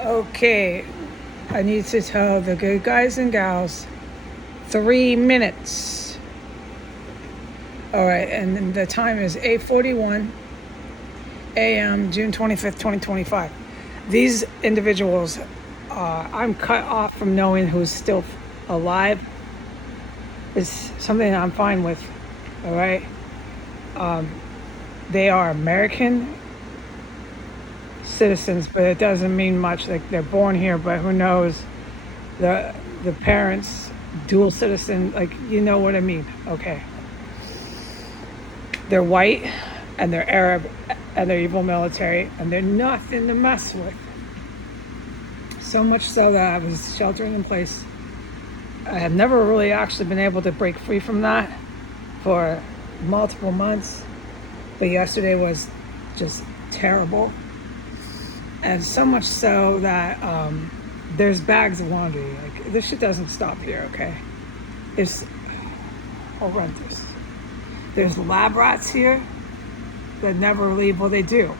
Okay, I need to tell the good guys and gals 3 minutes. All right, and the time is 8:41 a.m., June 25th, 2025. These individuals, I'm cut off from knowing who's still alive. Is something I'm fine with, all right? They are American citizens, but it doesn't mean much. Like, they're born here, but who knows? The parents, dual citizen, like, you know what I mean? Okay. They're white, and they're Arab, and they're evil military, and they're nothing to mess with. So much so that I was sheltering in place. I have never really actually been able to break free from that for multiple months, but yesterday was just terrible. And so much so that there's bags of laundry. Like, this shit doesn't stop here, okay? It's horrendous. There's lab rats here that never leave. Well, they do.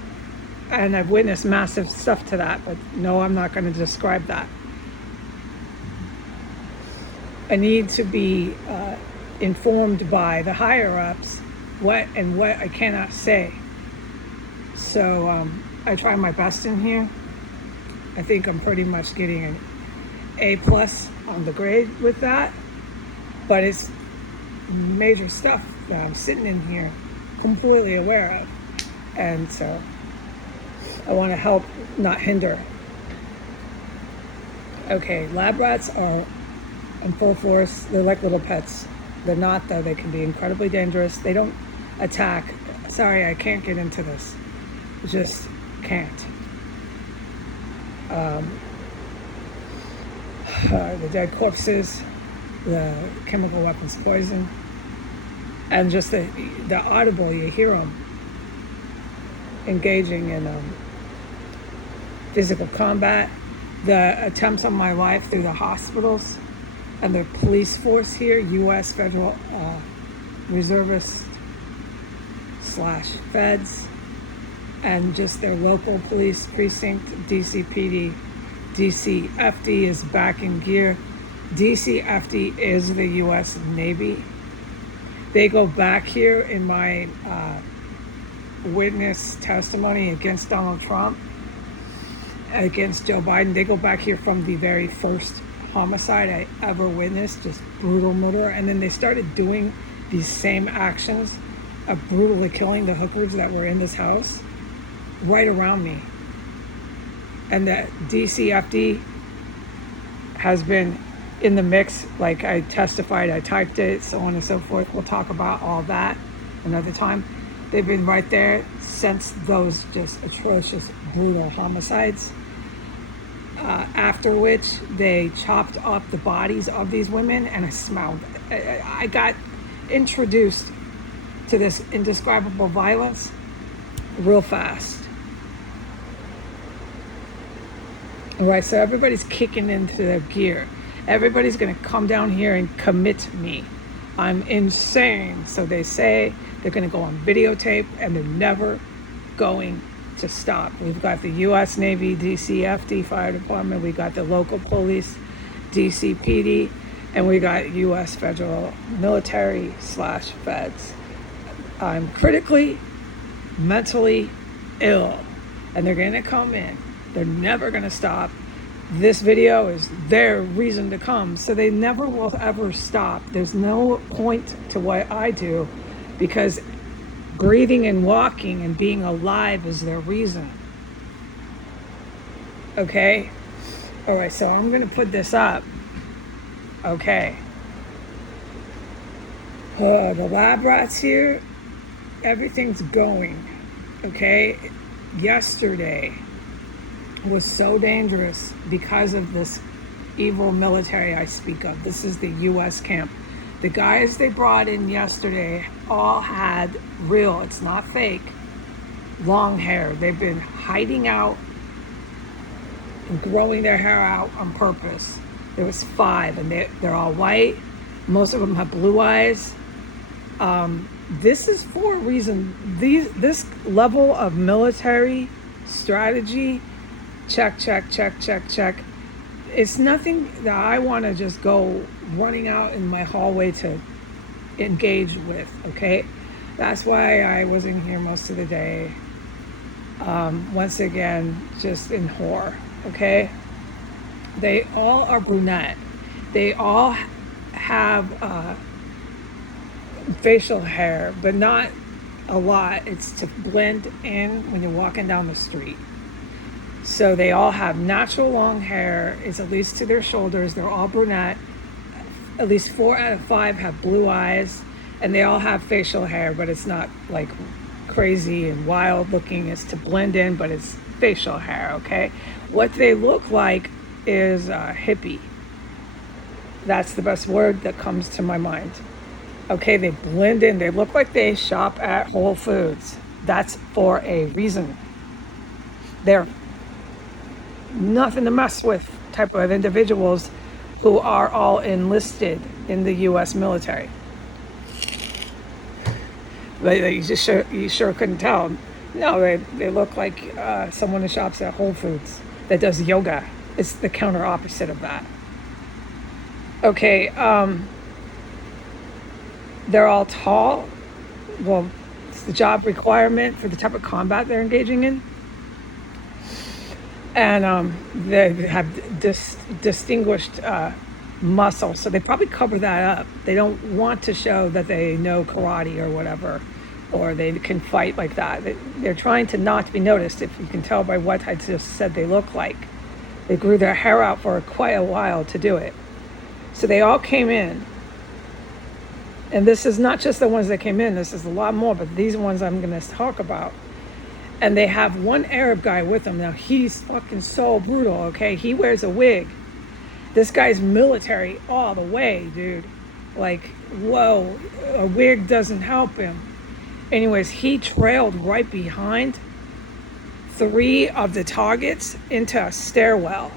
And I've witnessed massive stuff to that, but no, I'm not going to describe that. I need to be informed by the higher-ups what I cannot say. So I try my best in here. I think I'm pretty much getting an A+ on the grade with that, but it's major stuff that I'm sitting in here completely aware of, and so I want to help, not hinder. Okay, lab rats are in full force. They're like little pets. They're not, though. They can be incredibly dangerous. They don't attack. Sorry, I can't get into this. Just can't. The dead corpses, the chemical weapons poison, and just the audible, you hear them engaging in physical combat, the attempts on my life through the hospitals and the police force here, U.S. federal reservists / feds, and just their local police precinct, DCPD. DCFD is back in gear. DCFD is the U.S. Navy. They go back here in my witness testimony against Donald Trump, against Joe Biden. They go back here from the very first homicide I ever witnessed, just brutal murder. And then they started doing these same actions of brutally killing the hookers that were in this house right around me. And that DCFD has been in the mix, like I testified, I typed it, so on and so forth. We'll talk about all that another time. They've been right there since those just atrocious, brutal homicides. After which they chopped up the bodies of these women, and I smelled. I got introduced to this indescribable violence real fast. All right, so everybody's kicking into their gear. Everybody's going to come down here and commit me. I'm insane. So they say they're going to go on videotape, and they're never going to stop. We've got the U.S. Navy, DCFD Fire Department. We got the local police, DCPD, and we got U.S. federal military / feds. I'm critically, mentally ill, and they're going to come in. They're never going to stop. This video is their reason to come, so they never will ever stop. There's no point to what I do, because breathing and walking and being alive is their reason. Okay? All right, so I'm going to put this up. Okay. The lab rats here, everything's going. Okay? Yesterday was so dangerous because of this evil military I speak of. This is the U.S. camp. The guys they brought in yesterday all had real, it's not fake, long hair. They've been hiding out and growing their hair out on purpose. There was 5, and they're all white. Most of them have blue eyes. This is for a reason. This level of military strategy check, check, check, check, check. It's nothing that I want to just go running out in my hallway to engage with, okay? That's why I wasn't here most of the day. Once again, just in horror, okay? They all are brunette. They all have facial hair, but not a lot. It's to blend in when you're walking down the street. So they all have natural long hair. It's at least to their shoulders. They're all brunette. At least 4 out of 5 have blue eyes, and they all have facial hair, but it's not like crazy and wild looking. It's to blend in, but it's facial hair, okay? What they look like is hippie. That's the best word that comes to my mind. Okay, they blend in. They look like they shop at Whole Foods. That's for a reason. They're nothing to mess with type of individuals who are all enlisted in the U.S. military. You sure couldn't tell. No, they look like someone who shops at Whole Foods that does yoga. It's the counter opposite of that. Okay, they're all tall. Well, it's the job requirement for the type of combat they're engaging in. And they have distinguished muscle, so they probably cover that up. They don't want to show that they know karate or whatever, or they can fight like that. They're trying to not be noticed, if you can tell by what I just said they look like. They grew their hair out for quite a while to do it. So they all came in. And this is not just the ones that came in, this is a lot more, but these ones I'm going to talk about. And they have one Arab guy with them. Now, he's fucking so brutal, okay? He wears a wig. This guy's military all the way, dude. Like, whoa, a wig doesn't help him. Anyways, he trailed right behind 3 of the targets into a stairwell.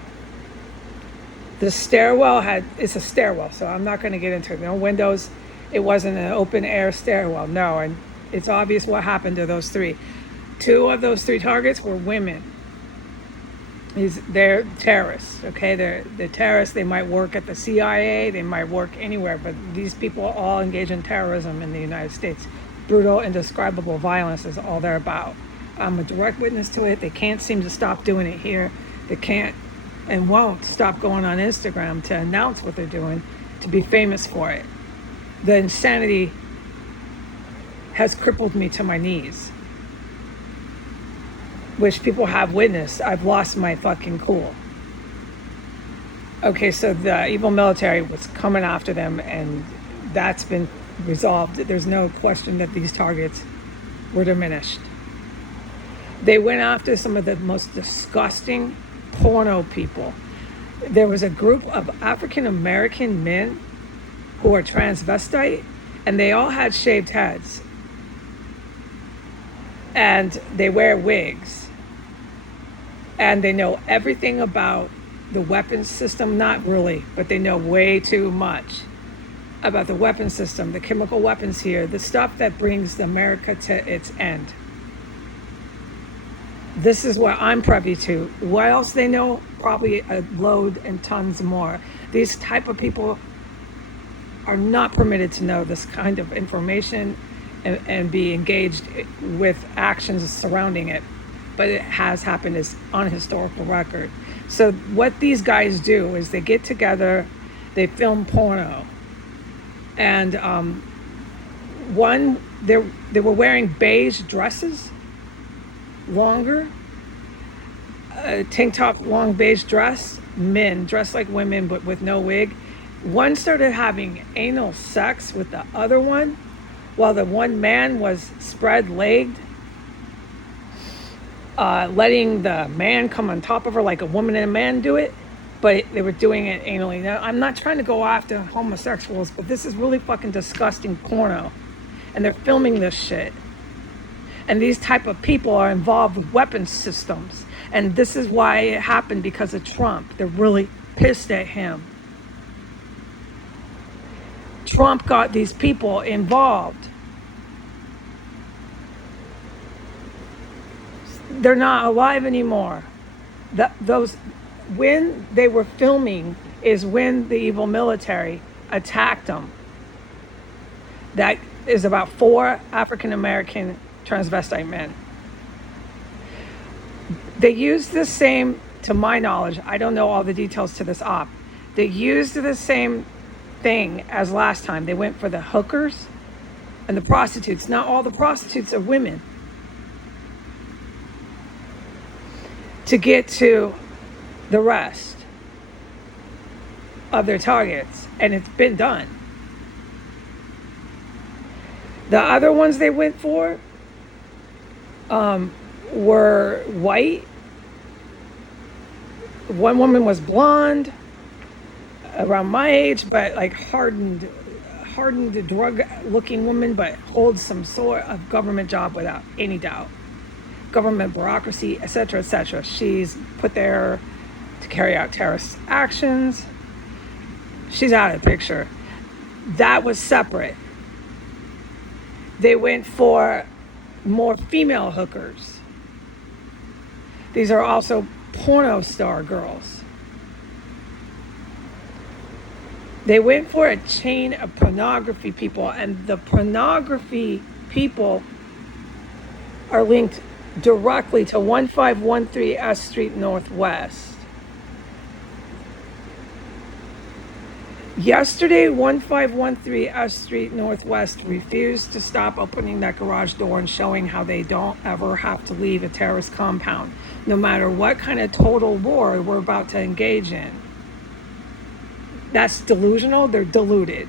The stairwell it's a stairwell, so I'm not going to get into it. No windows. It wasn't an open air stairwell, no. And it's obvious what happened to those 3. 2 of those 3 targets were women. They're terrorists, okay? They're terrorists. They might work at the CIA. They might work anywhere, but these people all engage in terrorism in the United States. Brutal, indescribable violence is all they're about. I'm a direct witness to it. They can't seem to stop doing it here. They can't and won't stop going on Instagram to announce what they're doing, to be famous for it. The insanity has crippled me to my knees, which people have witnessed. I've lost my fucking cool. Okay, so the evil military was coming after them, and that's been resolved. There's no question that these targets were diminished. They went after some of the most disgusting porno people. There was a group of African American men who are transvestite, and they all had shaved heads. And they wear wigs. And they know everything about the weapons system. Not really, but they know way too much about the weapons system, the chemical weapons here, the stuff that brings America to its end. This is what I'm privy to. What else they know? Probably a load and tons more. These type of people are not permitted to know this kind of information and be engaged with actions surrounding it. But it has happened, is on historical record. So what these guys do is they get together, they film porno. And they were wearing beige dresses, longer, tank top, long beige dress, men dressed like women but with no wig. One started having anal sex with the other one, while the one man was spread-legged, letting the man come on top of her like a woman and a man do it, but they were doing it anally. Now, I'm not trying to go after homosexuals, but this is really fucking disgusting porno, and they're filming this shit. And these type of people are involved with weapons systems, and this is why it happened, because of Trump. They're really pissed at him. Trump got these people involved. They're not alive anymore. Those, when they were filming, is when the evil military attacked them. That is about 4 African American transvestite men. They used the same, to my knowledge, I don't know all the details to this op. They used the same thing as last time. They went for the hookers and the prostitutes. Not all the prostitutes are women. To get to the rest of their targets. And it's been done. The other ones they went for were white. One woman was blonde, around my age, but like hardened drug-looking woman, but holds some sort of government job without any doubt. Government bureaucracy, etc., etc. She's put there to carry out terrorist actions. She's out of the picture. That was separate. They went for more female hookers. These are also porno star girls. They went for a chain of pornography people, and the pornography people are linked directly to 1513 S Street Northwest. Yesterday, 1513 S Street Northwest refused to stop opening that garage door and showing how they don't ever have to leave a terrorist compound, no matter what kind of total war we're about to engage in. That's delusional. They're deluded.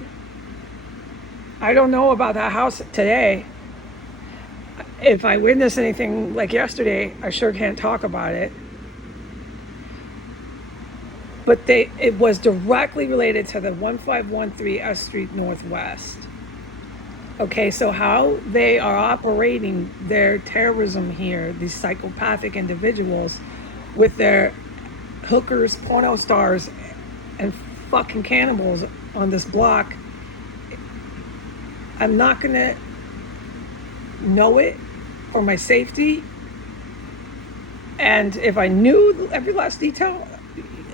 I don't know about that house today. If I witness anything like yesterday, I sure can't talk about it. But it was directly related to the 1513 S Street Northwest. Okay, so how they are operating their terrorism here, these psychopathic individuals with their hookers, porno stars, and fucking cannibals on this block, I'm not gonna know it for my safety. And if I knew every last detail,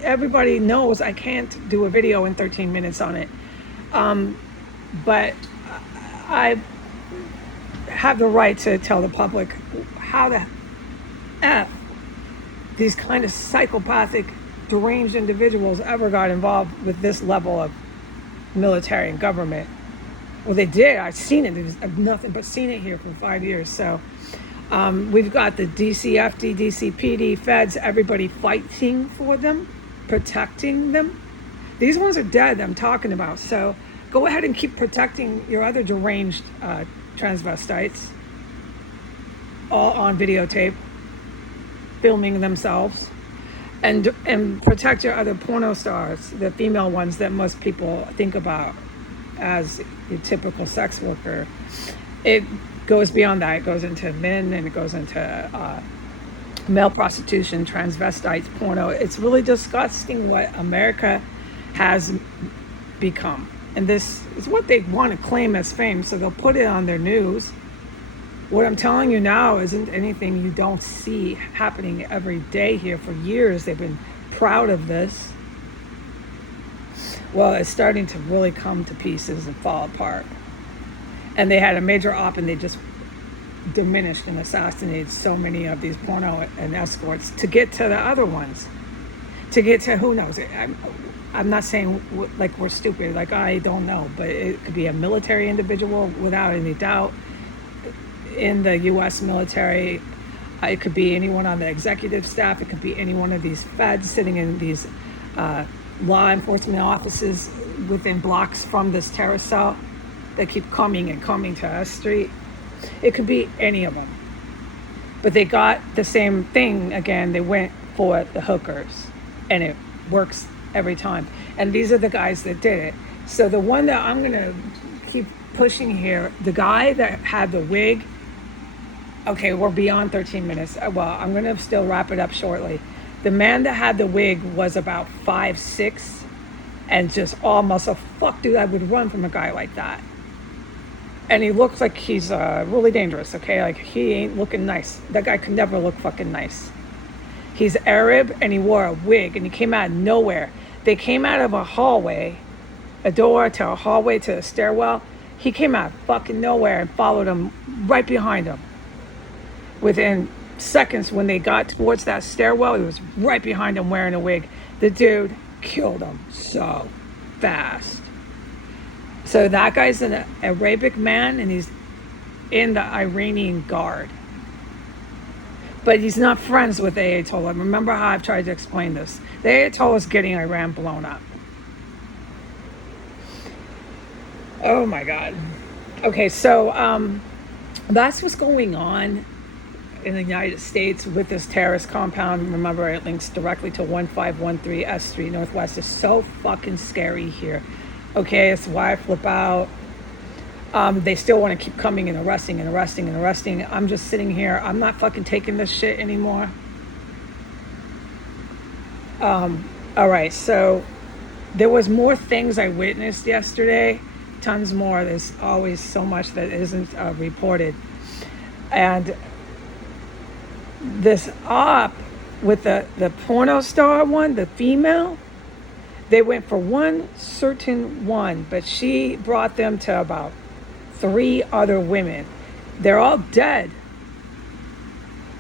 everybody knows I can't do a video in 13 minutes on it. But I have the right to tell the public how the F these kind of psychopathic, deranged individuals ever got involved with this level of military and government. Well, they did. I've seen it. I've nothing but seen it here for 5 years. So we've got the DCFD, DCPD, feds, everybody fighting for them, protecting them. These ones are dead I'm talking about. So go ahead and keep protecting your other deranged transvestites, all on videotape, filming themselves, and protect your other porno stars, the female ones that most people think about as your typical sex worker. It goes beyond that. It goes into men, and it goes into male prostitution, transvestites, porno. It's really disgusting what America has become. And this is what they want to claim as fame, so they'll put it on their news. What I'm telling you now isn't anything you don't see happening every day here. For years, they've been proud of this. Well, it's starting to really come to pieces and fall apart. And they had a major op, and they just diminished and assassinated so many of these porno and escorts to get to the other ones. To get to who knows. I'm not saying like we're stupid, like I don't know, but it could be a military individual without any doubt in the U.S. military. It could be anyone on the executive staff. It could be any one of these feds sitting in these law enforcement offices within blocks from this terrorist cell that keep coming and coming to S Street. It could be any of them. But they got the same thing again. They went for the hookers, and it works every time. And these are the guys that did it. So the one that I'm going to keep pushing here, the guy that had the wig, okay, we're beyond 13 minutes. Well, I'm going to still wrap it up shortly. The man that had the wig was about 5'6", and just all muscle. Fuck, dude, I would run from a guy like that. And he looks like he's really dangerous, okay? Like, he ain't looking nice. That guy could never look fucking nice. He's Arab and he wore a wig and he came out of nowhere. They came out of a hallway, a door to a hallway to a stairwell. He came out of fucking nowhere and followed him right behind him. Within seconds, when they got towards that stairwell, he was right behind him wearing a wig. The dude killed him so fast. So that guy's an Arabic man and he's in the Iranian Guard. But he's not friends with the Ayatollah. Remember how I've tried to explain this? The Ayatollah is getting Iran blown up. Oh my God. Okay, so that's what's going on in the United States with this terrorist compound. Remember, it links directly to 1513 S Street Northwest. It's so fucking scary here. Okay, it's why I flip out. They still want to keep coming and arresting and arresting and arresting. I'm just sitting here. I'm not fucking taking this shit anymore. All right, so there was more things I witnessed yesterday. Tons more. There's always so much that isn't reported. And this op with the porno star one, the female, they went for one certain one, but she brought them to about 3 other women. They're all dead.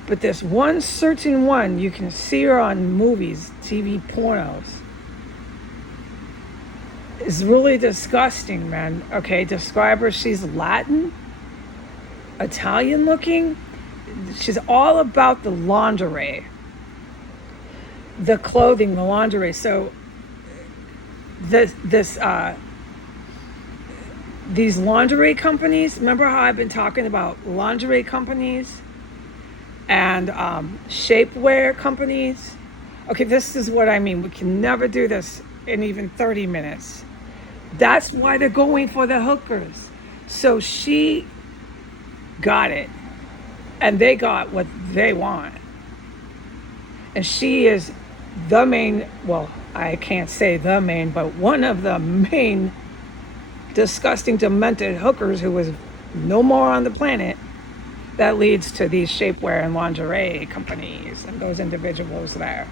But this one certain one, you can see her on movies, TV pornos. It's really disgusting, man. Okay, describe her. She's Latin, Italian looking. She's all about the lingerie, the clothing, the lingerie. So these lingerie companies, remember how I've been talking about lingerie companies and shapewear companies? Okay, this is what I mean. We can never do this in even 30 minutes. That's why they're going for the hookers. So she got it, and they got what they want. And she is the main, well, I can't say the main, but one of the main disgusting, demented hookers who was no more on the planet. That leads to these shapewear and lingerie companies and those individuals there.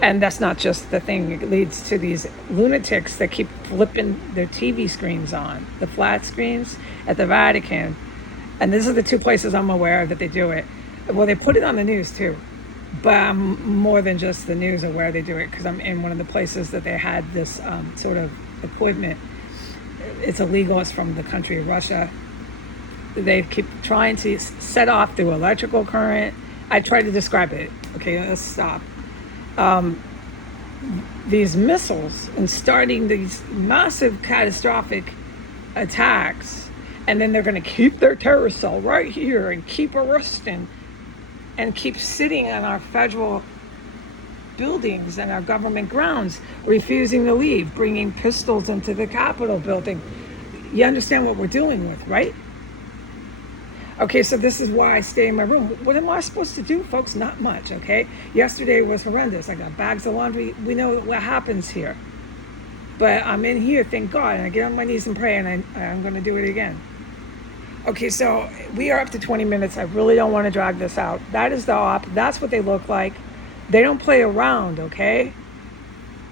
And that's not just the thing. It leads to these lunatics that keep flipping their TV screens on, the flat screens at the Vatican. And these are the 2 places I'm aware of that they do it. Well, they put it on the news too, but I'm more than just the news of where they do it, because I'm in one of the places that they had this sort of equipment. It's illegal. It's from the country of Russia. They keep trying to set off through electrical current. I try to describe it. Okay, let's stop. These missiles and starting these massive catastrophic attacks, and then they're going to keep their terrorist cell right here and keep arresting and keep sitting on our federal buildings and our government grounds, refusing to leave, bringing pistols into the Capitol building. You understand what we're dealing with, right? Okay, so this is why I stay in my room. What am I supposed to do, folks? Not much, okay? Yesterday was horrendous. I got bags of laundry. We know what happens here. But I'm in here, thank God, and I get on my knees and pray, and I'm going to do it again. Okay, so we are up to 20 minutes. I really don't want to drag this out. That is the op. That's what they look like. They don't play around, okay?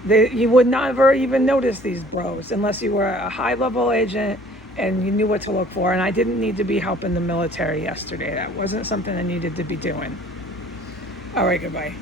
You would never even notice these bros unless you were a high-level agent and you knew what to look for. And I didn't need to be helping the military yesterday. That wasn't something I needed to be doing. All right, goodbye.